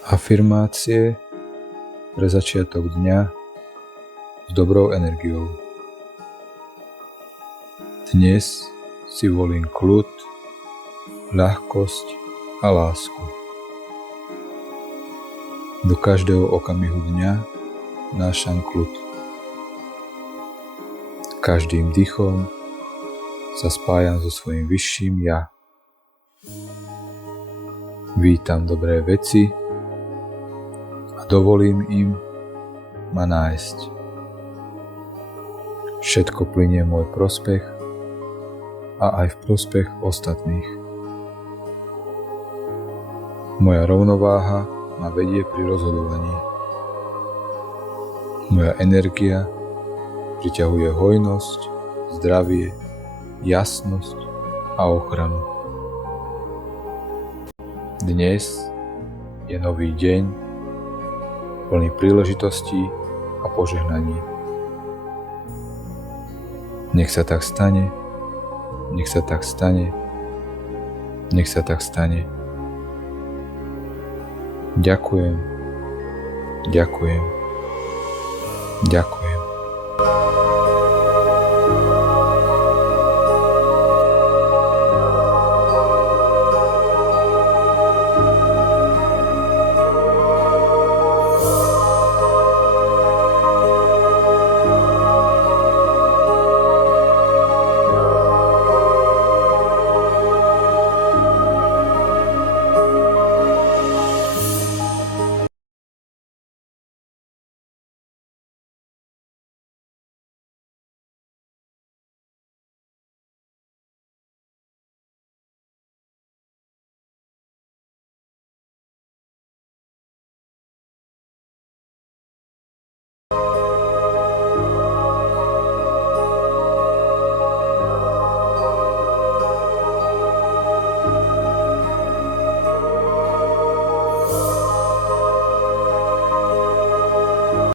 Afirmácie pre začiatok dňa s dobrou energiou. Dnes si volím kľud, ľahkosť a lásku. Do každého okamihu dňa vnášam kľud. Každým dýchom sa spájam so svojím vyšším ja. Vítam dobré veci a dovolím im ma nájsť. Všetko plynie v môj prospech a aj v prospech ostatných. Moja rovnováha ma vedie pri rozhodovaní. Moja energia priťahuje hojnosť, zdravie, jasnosť a ochranu. Dnes je nový deň, plný príležitostí a požehnaní. Nech sa tak stane, nech sa tak stane, nech sa tak stane. Ďakujem, ďakujem, ďakujem.